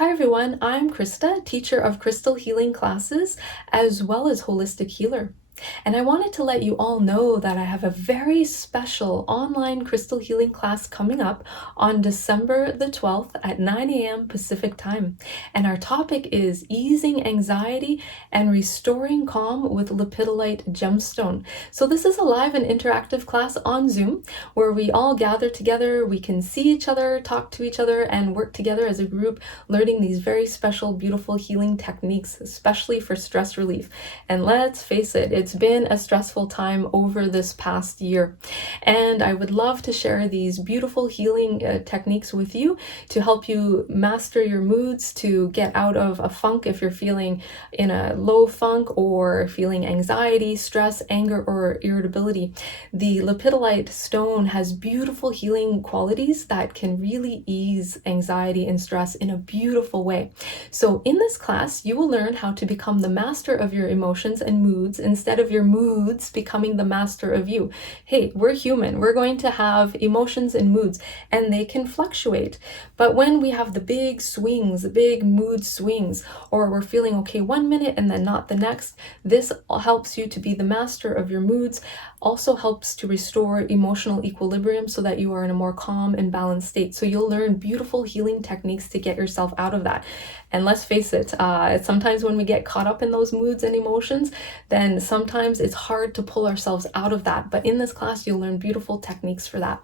Hi everyone, I'm Krista, teacher of crystal healing classes as well as holistic healer. And I wanted to let you all know that I have a very special online crystal healing class coming up on December the 12th at 9 a.m. Pacific time. And our topic is easing anxiety and restoring calm with Lepidolite gemstone. So this is a live and interactive class on Zoom where we all gather together, we can see each other, talk to each other, and work together as a group, learning these very special, beautiful healing techniques, especially for stress relief. And let's face it, it's been a stressful time over this past year. And I would love to share these beautiful healing techniques with you to help you master your moods, to get out of a funk if you're feeling in a low funk or feeling anxiety, stress, anger, or irritability. The Lepidolite stone has beautiful healing qualities that can really ease anxiety and stress in a beautiful way. So in this class, you will learn how to become the master of your emotions and moods instead of your moods becoming the master of you. Hey, we're human. We're going to have emotions and moods, and they can fluctuate. But when we have the big swings, the big mood swings, or we're feeling okay one minute and then not the next, this helps you to be the master of your moods, also helps to restore emotional equilibrium so that you are in a more calm and balanced state. So you'll learn beautiful healing techniques to get yourself out of that. And let's face it, sometimes when we get caught up in those moods and emotions, then sometimes it's hard to pull ourselves out of that. But in this class, you'll learn beautiful techniques for that.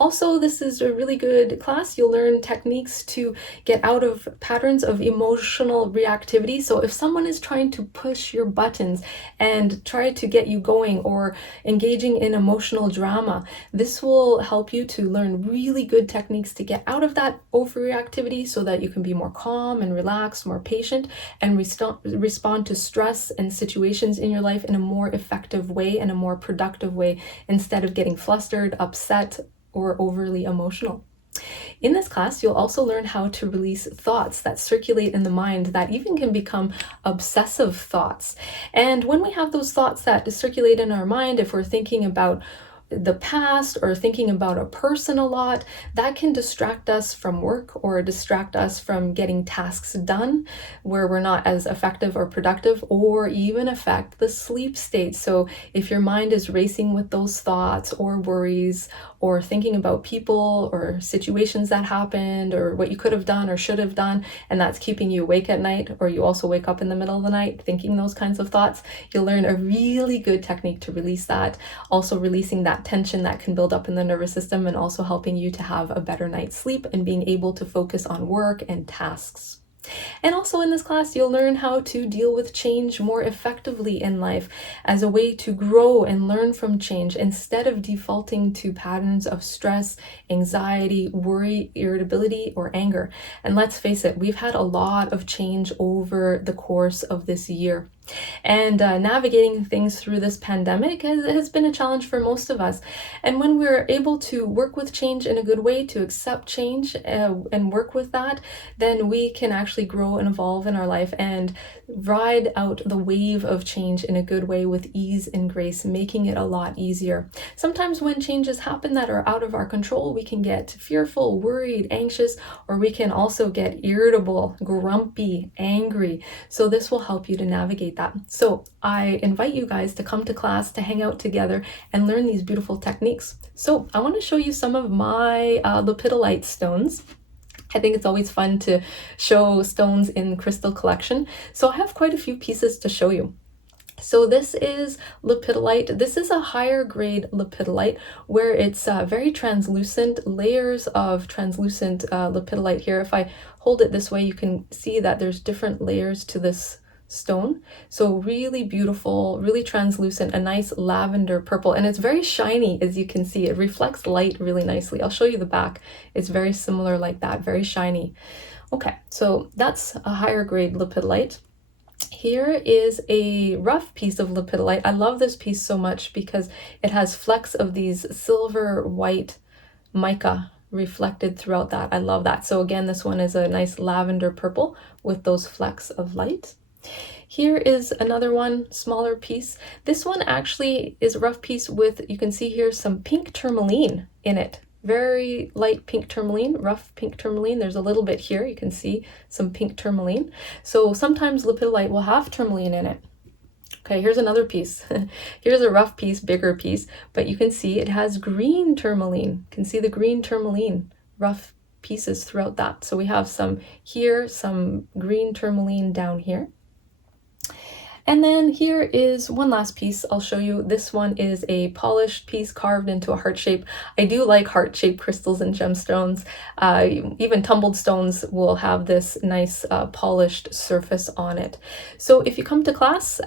Also, this is a really good class. You'll learn techniques to get out of patterns of emotional reactivity. So if someone is trying to push your buttons and try to get you going or engaging in emotional drama, this will help you to learn really good techniques to get out of that overreactivity so that you can be more calm and relaxed, more patient, and respond to stress and situations in your life in a more effective way and a more productive way instead of getting flustered, upset, or overly emotional. In this class, you'll also learn how to release thoughts that circulate in the mind that even can become obsessive thoughts. And when we have those thoughts that circulate in our mind, if we're thinking about the past or thinking about a person a lot, that can distract us from work or distract us from getting tasks done where we're not as effective or productive, or even affect the sleep state. So if your mind is racing with those thoughts or worries or thinking about people or situations that happened or what you could have done or should have done, and that's keeping you awake at night, or you also wake up in the middle of the night thinking those kinds of thoughts, you'll learn a really good technique to release that, also releasing that tension that can build up in the nervous system and also helping you to have a better night's sleep and being able to focus on work and tasks. And also in this class, you'll learn how to deal with change more effectively in life as a way to grow and learn from change instead of defaulting to patterns of stress, anxiety, worry, irritability, or anger. And let's face it, we've had a lot of change over the course of this year. And navigating things through this pandemic has been a challenge for most of us. And when we're able to work with change in a good way, to accept change and work with that, then we can actually grow and evolve in our life and ride out the wave of change in a good way with ease and grace, making it a lot easier. Sometimes when changes happen that are out of our control, we can get fearful, worried, anxious, or we can also get irritable, grumpy, angry. So this will help you to navigate that. So I invite you guys to come to class, to hang out together and learn these beautiful techniques. So I want to show you some of my Lepidolite stones. I think it's always fun to show stones in crystal collection. So I have quite a few pieces to show you. So this is Lepidolite. This is a higher grade Lepidolite where it's very translucent, layers of translucent Lepidolite here. If I hold it this way, you can see that there's different layers to this stone. So really beautiful, really translucent, a nice lavender purple, and it's very shiny. As you can see, it reflects light really nicely. I'll show you the back. It's very similar like that, very shiny. Okay, so that's a higher grade Lepidolite. Here is a rough piece of Lepidolite. I love this piece so much because it has flecks of these silver white mica reflected throughout that. I love that. So again, this one is a nice lavender purple with those flecks of light. Here is another one, smaller piece. This one actually is a rough piece with, you can see here, some pink tourmaline in it. very light pink tourmaline, rough pink tourmaline. There's a little bit here, you can see some pink tourmaline. So sometimes lepidolite will have tourmaline in it. Okay, here's another piece. Here's a rough piece, bigger piece, but you can see it has green tourmaline. You can see the green tourmaline, rough pieces throughout that. So we have some here, some green tourmaline down here. And then here is one last piece I'll show you. This one is a polished piece carved into a heart shape. I do like heart-shaped crystals and gemstones. Even tumbled stones will have this nice polished surface on it. So if you come to class,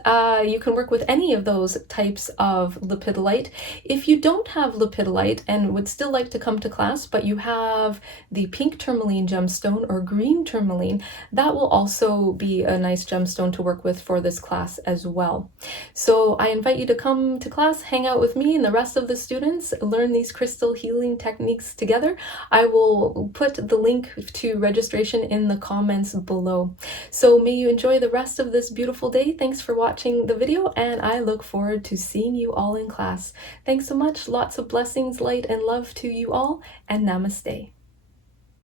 you can work with any of those types of lepidolite. If you don't have lepidolite and would still like to come to class, but you have the pink tourmaline gemstone or green tourmaline, that will also be a nice gemstone to work with for this class as well. So I invite you to come to class, hang out with me and the rest of the students, learn these crystal healing techniques together. I will put the link to registration in the comments below. So may you enjoy the rest of this beautiful day. Thanks for watching the video, and I look forward to seeing you all in class. Thanks so much. Lots of blessings, light, and love to you all, and namaste.